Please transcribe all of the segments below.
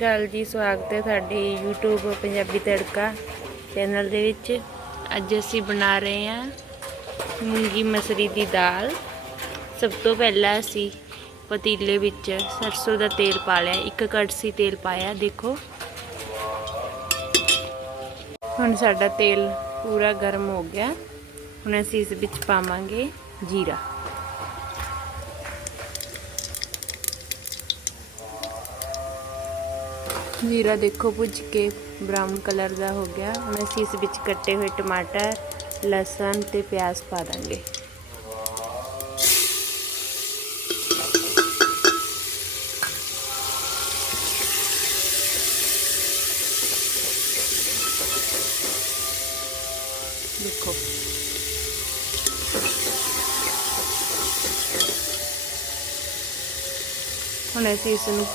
ਗੱਲ ਜੀ, ਸਵਾਗਤ ਹੈ ਤੁਹਾਡੇ YouTube ਪੰਜਾਬੀ ਤੜਕਾ ਚੈਨਲ ਦੇ ਵਿੱਚ। ਅੱਜ ਅਸੀਂ ਬਣਾ ਰਹੇ ਹਾਂ ਮੂੰਗੀ ਮਸਰੀ ਦੀ ਦਾਲ। ਸਭ ਤੋਂ ਪਹਿਲਾਂ ਅਸੀਂ ਪਤੀਲੇ ਵਿੱਚ ਸਰਸੋਂ ਦਾ ਤੇਲ ਪਾ ਲਿਆ, ਇੱਕ ਕੜਛੀ ਤੇਲ ਪਾਇਆ, ਦੇਖੋ। ਹੁਣ ਸਾਡਾ ਤੇਲ ਪੂਰਾ ਗਰਮ ਹੋ ਗਿਆ। ਹੁਣ ਅਸੀਂ ਇਸ ਵਿੱਚ ਪਾਵਾਂਗੇ ਜੀਰਾ। ਜੀਰਾ ਦੇਖੋ ਭੁੱਜ ਕੇ ਬ੍ਰਾਊਨ ਕਲਰ ਦਾ ਹੋ ਗਿਆ ਹੁਣ ਅਸੀਂ ਇਸ ਵਿੱਚ ਕੱਟੇ ਹੋਏ ਟਮਾਟਰ ਲਸਣ ਤੇ ਪਿਆਜ਼ ਪਾ ਦਾਂਗੇ ਦੇਖੋ ਹੁਣ ਅਸੀਂ ਇਸ ਨੂੰ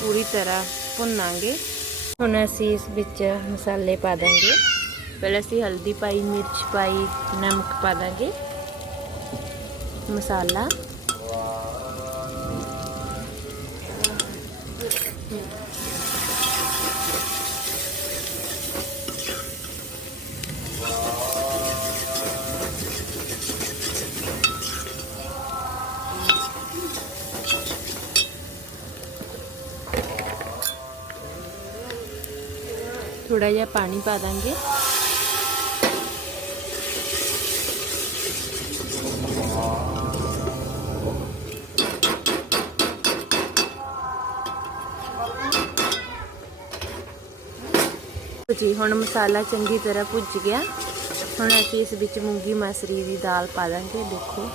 ਪੂਰੀ ਤਰ੍ਹਾਂ ਭੁੰਨਾਂਗੇ। ਹੁਣ ਅਸੀਂ ਇਸ ਵਿੱਚ ਮਸਾਲੇ ਪਾ ਦਾਂਗੇ। ਪਹਿਲਾਂ ਅਸੀਂ ਹਲਦੀ ਪਾਈ, ਮਿਰਚ ਪਾਈ, ਨਮਕ ਪਾ ਦਾਂਗੇ। ਮਸਾਲਾ। ਥੋੜਾ ਜਿਹਾ ਪਾਣੀ ਪਾ ਦਾਂਗੇ। ਜੀ, ਹੁਣ ਮਸਾਲਾ ਚੰਗੀ ਤਰ੍ਹਾਂ ਭੁੱਜ ਗਿਆ। ਹੁਣ ਅਸੀਂ ਇਸ ਵਿੱਚ ਮੂੰਗੀ ਮਸਰੀ ਦੀ ਦਾਲ ਪਾ ਦਾਂਗੇ, ਦੇਖੋ।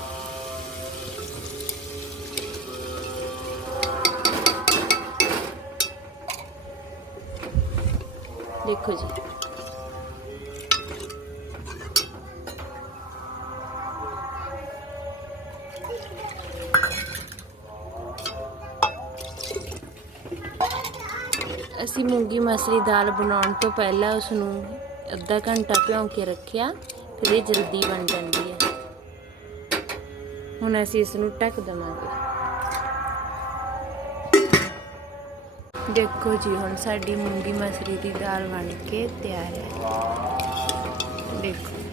ਦੇਖੋ ਜੀ। ਅਸੀਂ ਮੂੰਗੀ ਮਸਰੀ ਦਾਲ ਬਣਾਉਣ ਤੋਂ ਪਹਿਲਾਂ ਉਸ ਨੂੰ ਅੱਧਾ ਘੰਟਾ ਭਿਉਂ ਕੇ ਰੱਖਿਆ, ਫਿਰ ਇਹ ਜਲਦੀ ਬਣ ਜਾਂਦੀ ਹੈ। ਹੁਣ ਅਸੀਂ ਇਸ ਨੂੰ ਢੱਕ ਦਵਾਂਗੇ। ਦੇਖੋ ਜੀ ਹੁਣ ਸਾਡੀ ਮੂੰਗੀ ਮਸਰੀ ਦੀ ਦਾਲ ਬਣ ਕੇ ਤਿਆਰ ਹੈ। ਦੇਖੋ।